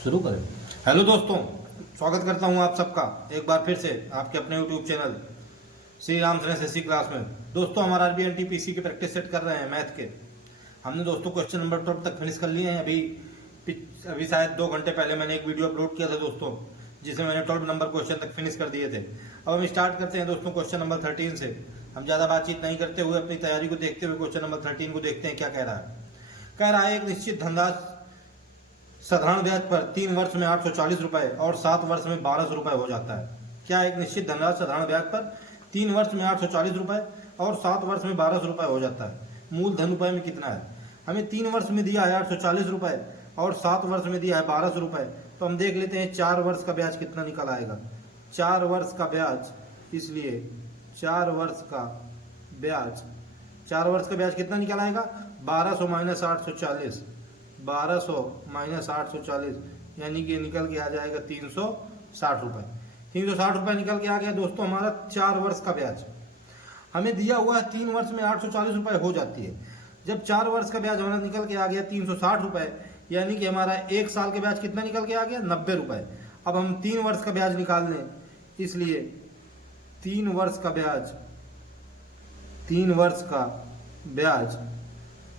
शुरू करें। हेलो दोस्तों, स्वागत करता हूं आप सबका एक बार फिर से आपके अपने YouTube channel Shri Ram SSC class में। दोस्तों हमारा आरबी एनटीपीसी की प्रैक्टिस सेट कर रहे हैं मैथ के। हमने दोस्तों क्वेश्चन नंबर 12 तक फिनिश कर लिए हैं। अभी शायद 2 घंटे पहले मैंने एक वीडियो अपलोड किया था दोस्तों, जिसमें मैंने 12 नंबर क्वेश्चन तक फिनिश कर दिए थे। अब हम स्टार्ट करते हैं दोस्तों क्वेश्चन नंबर 13 से। हम ज़्यादा बातचीत नहीं करते हुए अपनी तैयारी को देखते हुए क्वेश्चन नंबर 13 को देखते हैं क्या कह रहा है। कह रहा है एक निश्चित धनराशि साधारण ब्याज पर 3 वर्ष में 840 रुपए और 7 वर्ष में 1200 रुपए हो जाता है। क्या एक निश्चित धनराशि साधारण ब्याज पर 3 वर्ष में 840 रुपए और 7 वर्ष में 1200 रुपए हो जाता है। मूल धन रुपए में कितना है? हमें 3 वर्ष में दिया है 840 रुपए और 7 वर्ष में दिया है 1200 रुपए। तो हम देख लेते हैं 4 वर्ष का ब्याज कितना निकल आएगा। 4 वर्ष का ब्याज, इसलिए 4 वर्ष का ब्याज, 4 वर्ष का ब्याज कितना निकल आएगा? 1200 माइनस 840, 1200 माइनस 840 यानी कि निकल के आ जाएगा 360 रुपए। 360 रुपए निकल के आ गया दोस्तों हमारा 4 वर्ष का ब्याज। हमें दिया हुआ है 3 वर्ष में 840 रुपए हो जाती है। जब 4 वर्ष का ब्याज हमारा निकल के आ गया 360 रुपए, यानी कि हमारा 1 साल का ब्याज कितना निकल के आ गया? 90 रुपए। अब हम 3 वर्ष का ब्याज निकाल लें, इसलिए 3 वर्ष का ब्याज, 3 वर्ष का ब्याज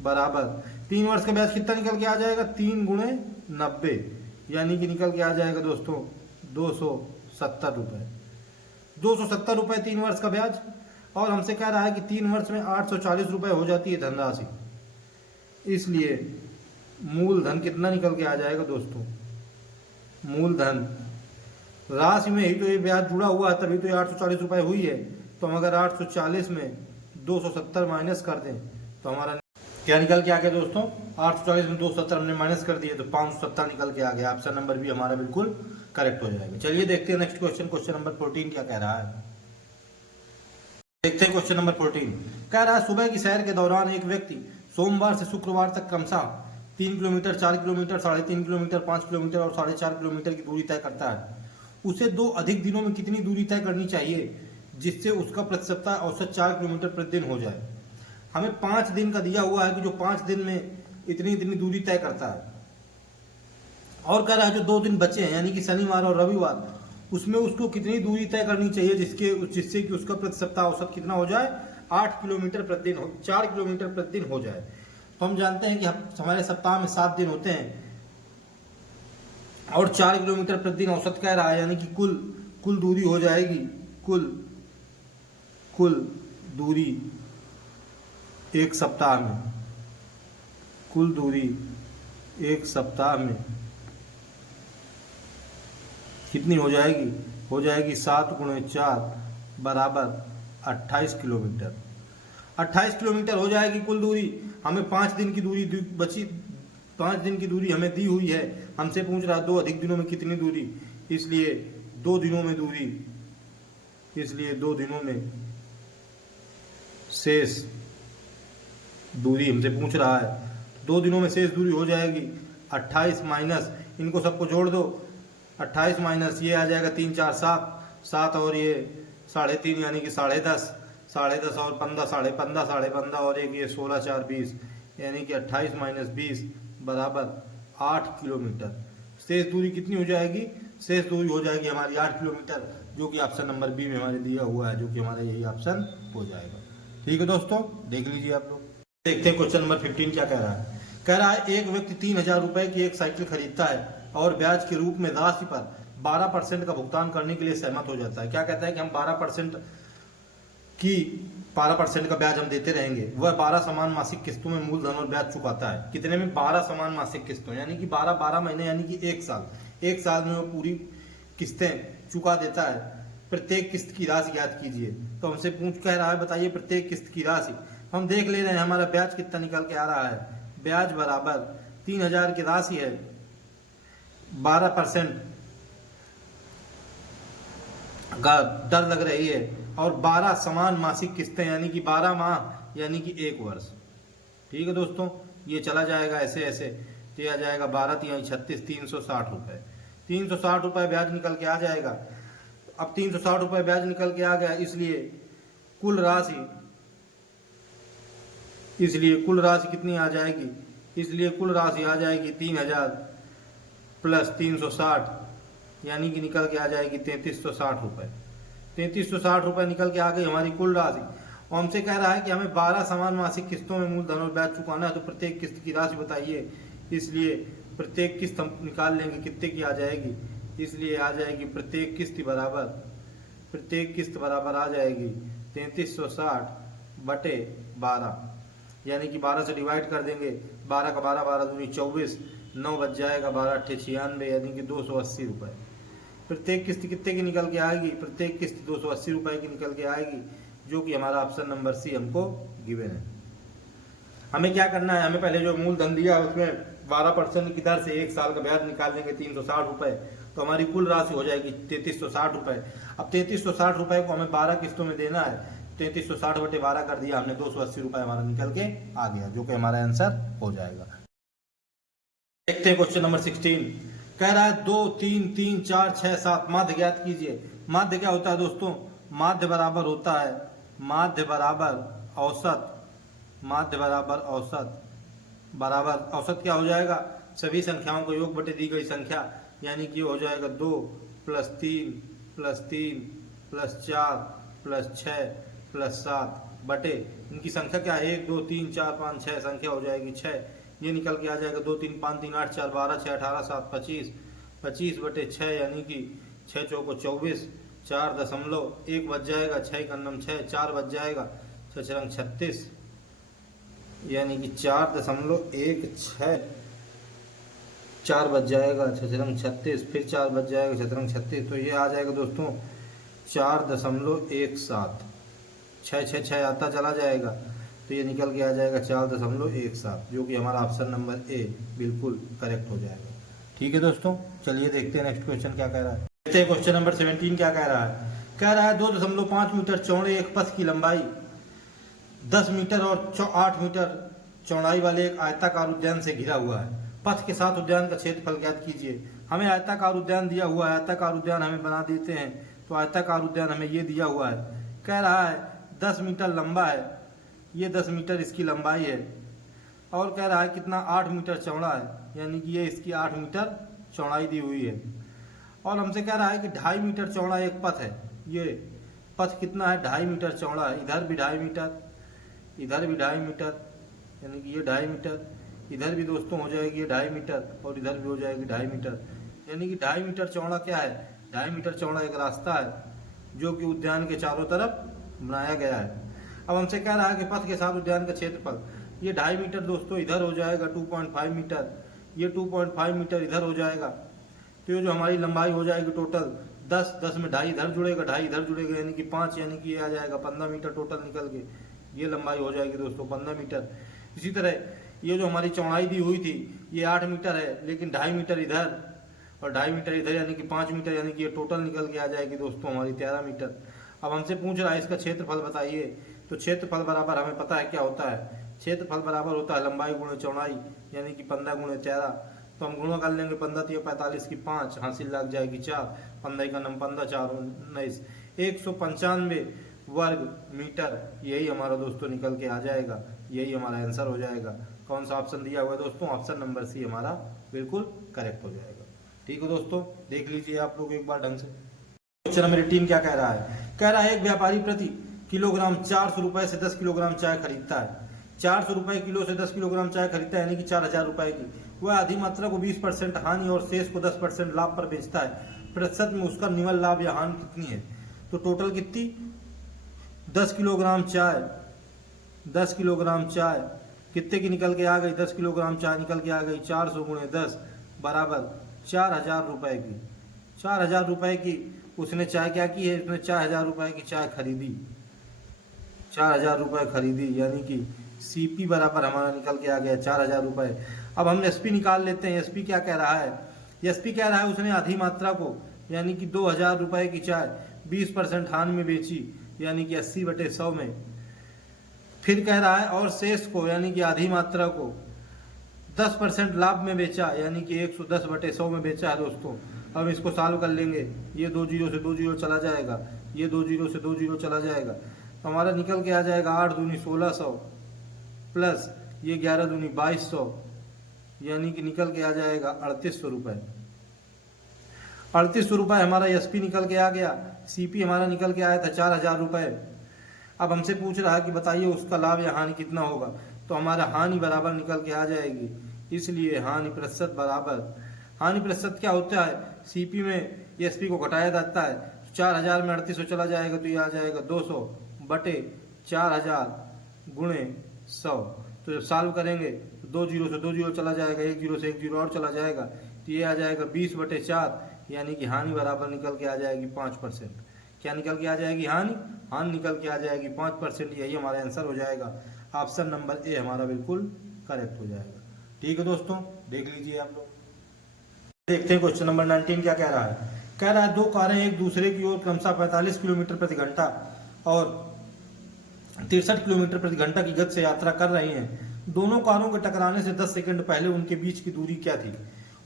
बराबर 3 वर्ष का ब्याज कितना निकल के आ जाएगा? 3 गुणे 90 यानी कि निकल के आ जाएगा दोस्तों 270 रुपए। 270 रुपए 3 वर्ष का ब्याज। और हमसे कह रहा है कि 3 वर्ष में 840 रुपए हो जाती है धनराशि, इसलिए मूल धन कितना निकल के आ जाएगा दोस्तों? मूल धन राशि में ही तो ये ब्याज जुड़ा हुआ है, तभी तो ये 840 रुपए हुई है। तो हम अगर 840 में 270 माइनस कर दें तो हमारा क्या निकल के आ गया दोस्तों? 840 में 270 हमने माइनस कर दिए तो 570 निकल के आ गया। ऑप्शन नंबर बी हमारा बिल्कुल करेक्ट हो जाएगा। चलिए देखते हैं नेक्स्ट क्वेश्चन, क्वेश्चन नंबर 14 क्या कह रहा है। देखते हैं क्वेश्चन नंबर 14। कह रहा है सुबह की सैर के दौरान एक व्यक्ति सोमवार से शुक्रवार तक क्रमशः 3 किलोमीटर, 4 किलोमीटर, 3.5 किलोमीटर, 5 किलोमीटर और 4.5 किलोमीटर की दूरी तय करता है। उसे 2 अधिक दिनों में कितनी दूरी तय करनी चाहिए जिससे उसका प्रति सप्ताह औसत 4 किलोमीटर प्रतिदिन हो जाए। हमें 5 दिन का दिया हुआ है कि जो 5 दिन में इतनी इतनी दूरी तय करता है, और कह रहा है जो 2 दिन बचे हैं यानी कि शनिवार और रविवार, उसमें उसको कितनी दूरी तय करनी चाहिए जिससे कि उसका प्रति सप्ताह औसत कितना हो जाए? 8 किलोमीटर प्रतिदिन हो, 4 किलोमीटर प्रतिदिन हो जाए। तो हम जानते हैं कि हमारे सप्ताह में 7 दिन होते हैं और 4 किलोमीटर प्रतिदिन औसत कह रहा है, यानी कि कुल दूरी हो जाएगी, कुल दूरी एक सप्ताह में, कुल दूरी एक सप्ताह में कितनी हो जाएगी? हो जाएगी 7 गुणे 4 बराबर 28 किलोमीटर। 28 किलोमीटर हो जाएगी कुल दूरी। हमें 5 दिन की दूरी बची, 5 दिन की दूरी हमें दी हुई है। हमसे पूछ रहा 2 अधिक दिनों में कितनी दूरी, इसलिए 2 दिनों में दूरी, इसलिए 2 दिनों में शेष दूरी हमसे पूछ रहा है। 2 दिनों में शेष दूरी हो जाएगी 28 माइनस, इनको सबको जोड़ दो, 28 माइनस ये आ जाएगा 3 4 7 और ये 3.5 यानी कि 10.5 और 15 15.5 और एक ये 16 4 20 यानी कि 28 माइनस 20 बराबर 8 किलोमीटर। शेष दूरी कितनी हो जाएगी? शेष दूरी हो जाएगी हमारी 8 किलोमीटर, जो कि ऑप्शन नंबर बी में हमारे दिया हुआ है, जो कि हमारा यही ऑप्शन हो जाएगा। ठीक है दोस्तों, देख लीजिए आप लोग। देखते हैं क्वेश्चन नंबर 15 क्या कह रहा है। कह रहा है एक व्यक्ति 3000 रुपए की एक साइकिल खरीदता है और ब्याज के रूप में राशि पर 12% का भुगतान करने के लिए सहमत हो जाता है। क्या कहता है कि हम 12% का ब्याज हम देते रहेंगे। वह 12 समान मासिक किस्तों में मूलधन और ब्याज चुकाता है। कितने में? 12 समान मासिक किस्तों, यानी कि 12 महीने यानी कि 1 साल। 1 साल में वो पूरी किस्तें चुका देता है। प्रत्येक किस्त की राशि ज्ञात कीजिए। तो हमसे कह रहा है बताइए प्रत्येक किस्त की राशि। हम देख ले रहे हैं हमारा ब्याज कितना निकल के आ रहा है। ब्याज बराबर 3000 की राशि है, 12% का दर लग रही है और 12 समान मासिक किस्तें यानी कि 12 माह यानी कि 1 वर्ष। ठीक है दोस्तों, ये चला जाएगा ऐसे ऐसे, तो आ जाएगा 12 3 36 360 रुपए। 360 रुपए ब्याज निकल के आ जाएगा। अब 360 रुपए ब्याज निकल के आ गया, इसलिए कुल राशि कितनी आ जाएगी? इसलिए कुल राशि आ जाएगी 3000 प्लस 360 यानी कि निकल के आ जाएगी 3360 रुपये। 3360 रुपये निकल के आ गई हमारी कुल राशि। और हमसे कह रहा है कि हमें 12 समान मासिक किस्तों में मूलधन और ब्याज चुकाना है, तो प्रत्येक किस्त की राशि बताइए। इसलिए प्रत्येक किस्त हम निकाल लेंगे कितने की आ जाएगी, इसलिए आ जाएगी प्रत्येक किस्त बराबर आ जाएगी 3360 बटे 12, यानी कि 12 से डिवाइड कर देंगे। 12 का 12, 12 दूनी 24, 9 बच जाएगा, 12 अट्ठे 96, यानी कि 280 रुपये। प्रत्येक किस्त कितने की निकल के आएगी, प्रत्येक किस्त 280 रुपये की निकल के आएगी, जो कि हमारा ऑप्शन नंबर सी हमको गिवन है। हमें क्या करना है, हमें पहले जो मूलधन दिया उसमें 12% की दर से 1 साल का ब्याज निकाल लेंगे 360 रुपये, तो हमारी कुल राशि हो जाएगी 3360 रुपये। अब 3360 रुपये को हमें 12 किस्तों में देना है, 3360 बटे 12 कर दिया हमने, 280 रुपये हमारा निकल के आ गया, जो कि हमारा आंसर हो जाएगा। देखते हैं क्वेश्चन नंबर 16। कह रहा है 2 3 3 4 6 7 माध्य ज्ञात कीजिए। माध्य क्या होता है दोस्तों, माध्य बराबर होता है माध्य बराबर औसत, माध्य बराबर औसत, बराबर औसत क्या हो जाएगा, सभी संख्याओं को योग बटे दी गई संख्या, यानी कि हो जाएगा 2 + 3 + 3 + 4 + 6 + 7 बटे इनकी संख्या क्या है 1 2 3 4 5 6 संख्या हो जाएगी 6, ये निकल के आ जाएगा 2 3 5 3 8 4 12 6 18 7 25, 25 बटे 6 यानी कि 6 चौको 24, 4.1 बच जाएगा, 6 का नम 6, 4 बच जाएगा, 6 रंग 36, यानी कि 4.16, 4 बच जाएगा, 6 रंग 36, फिर 4 बच जाएगा, 6 रंग 36, तो ये आ जाएगा दोस्तों 4.17, 6 6 6 आता चला जाएगा, तो ये निकल के आ जाएगा 4.17, जो कि हमारा ऑप्शन नंबर ए बिल्कुल करेक्ट हो जाएगा। ठीक है दोस्तों, चलिए देखते हैं नेक्स्ट क्वेश्चन क्या कह रहा है। देखते हैं क्वेश्चन नंबर 17 क्या कह रहा है। कह रहा है 2.5 मीटर चौड़े एक पथ की लंबाई 10 मीटर और 8 मीटर चौड़ाई वाले एक आयताकार उद्यान से घिरा हुआ है। पथ के साथ उद्यान का क्षेत्रफल ज्ञात कीजिए। हमें आयताकार उद्यान दिया हुआ है, आयताकार उद्यान हमें बना देते हैं। तो आयताकार उद्यान हमें ये दिया हुआ है, कह रहा है 10 मीटर लंबा है, ये 10 मीटर इसकी लंबाई है, और कह रहा है कितना 8 मीटर चौड़ा है, यानी कि ये इसकी 8 मीटर चौड़ाई दी हुई है। और हमसे कह रहा है कि 2.5 मीटर चौड़ा एक पथ है। ये पथ कितना है 2.5 मीटर चौड़ा है, इधर भी 2.5 मीटर, इधर भी 2.5 मीटर, यानी कि ये 2.5 मीटर, इधर भी दोस्तों हो जाएगी ये 2.5 मीटर, और इधर भी हो जाएगी 2.5 मीटर, यानी कि 2.5 मीटर चौड़ा क्या है, 2.5 मीटर चौड़ा एक रास्ता है जो कि उद्यान के चारों तरफ बनाया गया है। अब हमसे कह रहा है कि पथ के साथ उद्यान का क्षेत्रफल, ये 2.5 मीटर दोस्तों इधर हो जाएगा 2.5 मीटर, ये 2.5 मीटर इधर हो जाएगा, तो ये जो हमारी लंबाई हो जाएगी टोटल 10 में 2.5 इधर जुड़ेगा, 2.5 इधर जुड़ेगा, यानी कि 5, यानी कि ये आ जाएगा 15 मीटर टोटल निकल के, ये लंबाई हो जाएगी दोस्तों 15 मीटर। इसी तरह ये जो हमारी चौड़ाई दी हुई थी ये 8 मीटर है, लेकिन 2.5 मीटर इधर और 2.5 मीटर इधर, यानी कि 5 मीटर, यानी कि ये टोटल निकल के आ जाएगी दोस्तों हमारी 13 मीटर। अब हमसे पूछ रहा है इसका क्षेत्रफल बताइए। तो क्षेत्रफल बराबर हमें पता है क्या होता है, क्षेत्रफल बराबर होता है लंबाई गुणे चौड़ाई, यानी कि 15 गुणे 13। तो हम गुणा कर लेंगे, 15 × 45 की 5, हासिल लग जाएगी 4, 15 का नम 15, 4 19, 195 वर्ग मीटर, यही हमारा दोस्तों निकल के आ जाएगा, यही हमारा आंसर हो जाएगा। कौन सा ऑप्शन दिया हुआ है दोस्तों, ऑप्शन नंबर सी हमारा बिल्कुल करेक्ट हो जाएगा। ठीक है दोस्तों, देख लीजिए आप लोग एक बार ढंग से। क्वेश्चन नंबर 18 क्या कह रहा है, कह रहा है एक व्यापारी प्रति किलोग्राम 400 रुपए से 10 किलोग्राम चाय खरीदता है। 400 रुपए किलो से 10 किलोग्राम चाय खरीदता है, यानी कि 4000 रुपए की। वह आधी मात्रा को 20% हानि और शेष को 10% लाभ पर बेचता है। प्रतिशत में उसका निवल लाभ या हानि कितनी है। तो टोटल कितनी, 10 किलोग्राम चाय, 10 किलोग्राम चाय कितने की निकल के आ गई, 10 किलोग्राम चाय निकल के आ गई 400 गुणे 10 बराबर 4000 रुपए की। 4000 रुपए की उसने चाय क्या की है, उसने 4000 रुपए की चाय खरीदी, 4000 रुपए खरीदी, यानी कि सीपी बराबर हमारा निकल के आ गया 4000 रुपए। अब हम एसपी निकाल लेते हैं। एसपी क्या कह रहा है, एसपी कह रहा है उसने आधी मात्रा को, यानी कि 2000 रुपए की चाय 20% हानि में बेची, यानी कि 80/100 में। फिर कह रहा है और शेष को, यानी कि आधी मात्रा को 10% लाभ में बेचा, यानी कि 110/100 में बेचा है दोस्तों। अब इसको सॉल्व कर लेंगे, ये 2 जीरो से 2 जीरो चला जाएगा, ये 2 जीरो से 2 जीरो चला जाएगा, तो हमारा निकल के आ जाएगा 8 दूनी 1600 प्लस ये 11 दूनी 2200, यानी कि निकल के आ जाएगा 3800 रुपये। ₹3800 हमारा एसपी निकल के आ गया। सीपी हमारा निकल के आया था ₹4000। अब हमसे पूछ रहा है कि बताइए उसका लाभ या हानि कितना होगा, तो हमारा हानि बराबर निकल के आ जाएगी। इसलिए हानि प्रतिशत बराबर, हानि प्रतिशत क्या होता है, सीपी में एसपी को घटाया जाता है, 4000 में 3800 चला जाएगा तो ये आ जाएगा 200 बटे 4000 गुणे 100। तो जब सॉल्व करेंगे तो 2 जीरो से 2 जीरो चला जाएगा, 1 जीरो से 1 जीरो और चला जाएगा, तो ये आ जाएगा 20 बटे 4, यानी कि हानि बराबर निकल के आ जाएगी 5%। क्या निकल के आ जाएगी, हानि हानि निकल के आ जाएगी 5%। यही हमारा आंसर हो जाएगा। ऑप्शन नंबर ए हमारा बिल्कुल करेक्ट हो जाएगा। ठीक है दोस्तों, देख लीजिए आप लोग। देखते हैं क्वेश्चन नंबर 19 क्या कह रहा है। कह रहा है दो कारें एक दूसरे की ओर क्रमशः 45 किलोमीटर प्रति घंटा और 63 किलोमीटर प्रति घंटा की गति से यात्रा कर रही हैं। दोनों कारों के टकराने से 10 सेकंड पहले उनके बीच की दूरी क्या थी।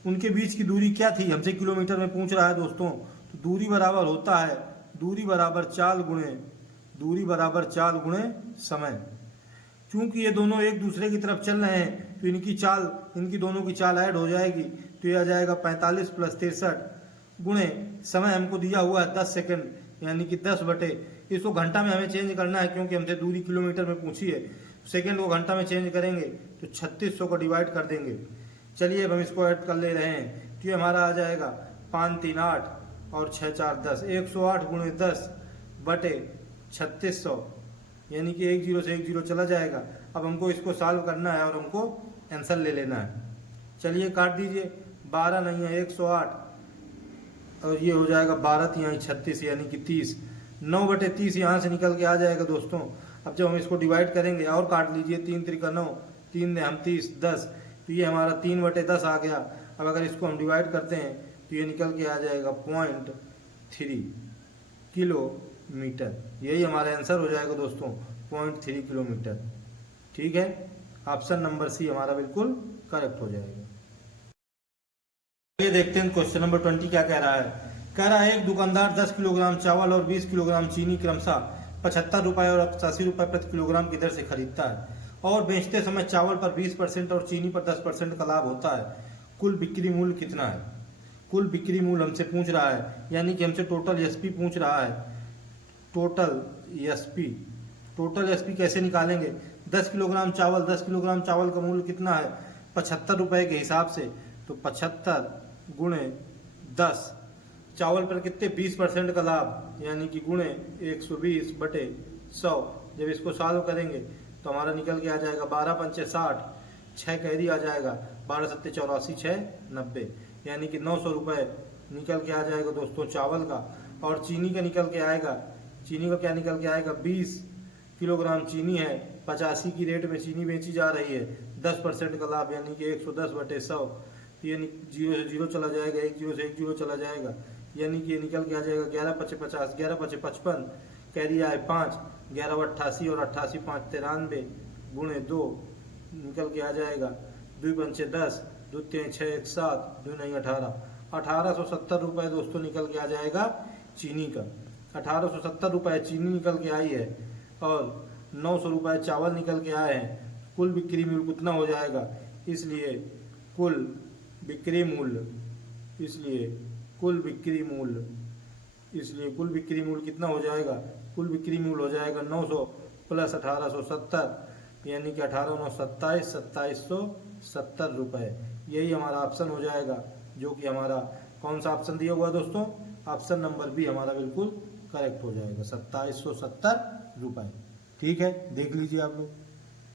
उनके बीच की दूरी क्या थी, हमसे किलोमीटर में पूछ रहा है दोस्तों। तो दूरी बराबर होता है, दूरी बराबर चाल गुणे समय। चूंकि ये दोनों एक दूसरे की तरफ चल रहे हैं तो इनकी दोनों की चाल ऐड हो जाएगी, तो ये आ जाएगा 45 + 63 गुणे समय हमको दिया हुआ है 10 सेकंड, यानी कि 10 बटे, इसको घंटा में हमें चेंज करना है क्योंकि हमसे दूरी किलोमीटर में पूछी है। सेकंड को घंटा में चेंज करेंगे तो 3600 को डिवाइड कर देंगे। चलिए अब हम इसको ऐड कर ले रहे हैं, तो ये हमारा आ जाएगा 5 3 8 और 6 4 10, 108 गुणे 10 बटे 3600, यानी कि 1 जीरो से 1 जीरो चला जाएगा। अब हमको इसको सॉल्व करना है और हमको आंसर ले लेना है। चलिए काट दीजिए, 12 नहीं है 108 और ये हो जाएगा 12 यहाँ 36 यानी कि 30, 9 बटे 30 यहाँ से निकल के आ जाएगा दोस्तों। अब जब हम इसको डिवाइड करेंगे और काट लीजिए, 3 3 9, 3 ने हम 30 10, तो ये हमारा 3 बटे 10 आ गया। अब अगर इसको हम डिवाइड करते हैं तो ये निकल के आ जाएगा 0.3 किलोमीटर। यही हमारा आंसर हो जाएगा दोस्तों, 0.3 किलोमीटर। ठीक है, ऑप्शन नंबर सी हमारा बिल्कुल करेक्ट हो जाएगा। ये देखते हैं क्वेश्चन नंबर 20 क्या कह रहा है। कह रहा है एक दुकानदार 10 किलोग्राम चावल और 20 किलोग्राम चीनी क्रमशः ₹75 और ₹85 प्रति किलोग्राम की दर से खरीदता है और बेचते समय चावल पर 20% और चीनी पर 10% का लाभ होता है। कुल बिक्री मूल्य कितना है। कुल बिक्री मूल्य हमसे पूछ रहा है, यानी कि हमसे टोटल एसपी पूछ रहा है। टोटल एसपी कैसे निकालेंगे। 10 किलोग्राम चावल का मूल्य कितना है, ₹75 के हिसाब से, तो 75 गुणे 10, चावल पर कितने 20% का लाभ, यानी कि गुणे 120 बटे 100। जब इसको सॉल्व करेंगे तो हमारा निकल के आ जाएगा 12 पंचे 60, 6 कैरी आ जाएगा, 12 सत्ते 84, 6 90, यानी कि ₹900 निकल के आ जाएगा दोस्तों चावल का। और चीनी का निकल के आएगा, चीनी का क्या निकल के आएगा, 20 किलोग्राम चीनी है, 85 की रेट में चीनी बेची जा रही है, 10% का लाभ यानी कि 110 बटे 100, तो ये 0 से 0 चला जाएगा, 1 जीरो से 1 जीरो चला जाएगा, यानी कि ये निकल के आ जाएगा 11 पचे 50, 11 पचे 55, कैरी आए 5, 11 88 और 88 5 93 गुणे 2 निकल के आ जाएगा, 2 पंचे 10, 2 3 6 1 7, 2 नहीं 18, ₹1870 दोस्तों निकल के आ जाएगा चीनी का। ₹1870 चीनी निकल के आई है और ₹900 चावल निकल के आए हैं। कुल बिक्री मूल्य कितना हो जाएगा, इसलिए कुल बिक्री मूल्य कितना हो जाएगा, कुल बिक्री मूल्य हो जाएगा 900 प्लस 1870, यानी कि 18 9 27, ₹2770। यही हमारा ऑप्शन हो जाएगा, जो कि हमारा कौन सा ऑप्शन दिया हुआ दोस्तों, ऑप्शन नंबर बी हमारा बिल्कुल करेक्ट हो जाएगा, ₹2770। ठीक है, देख लीजिए आप लोग।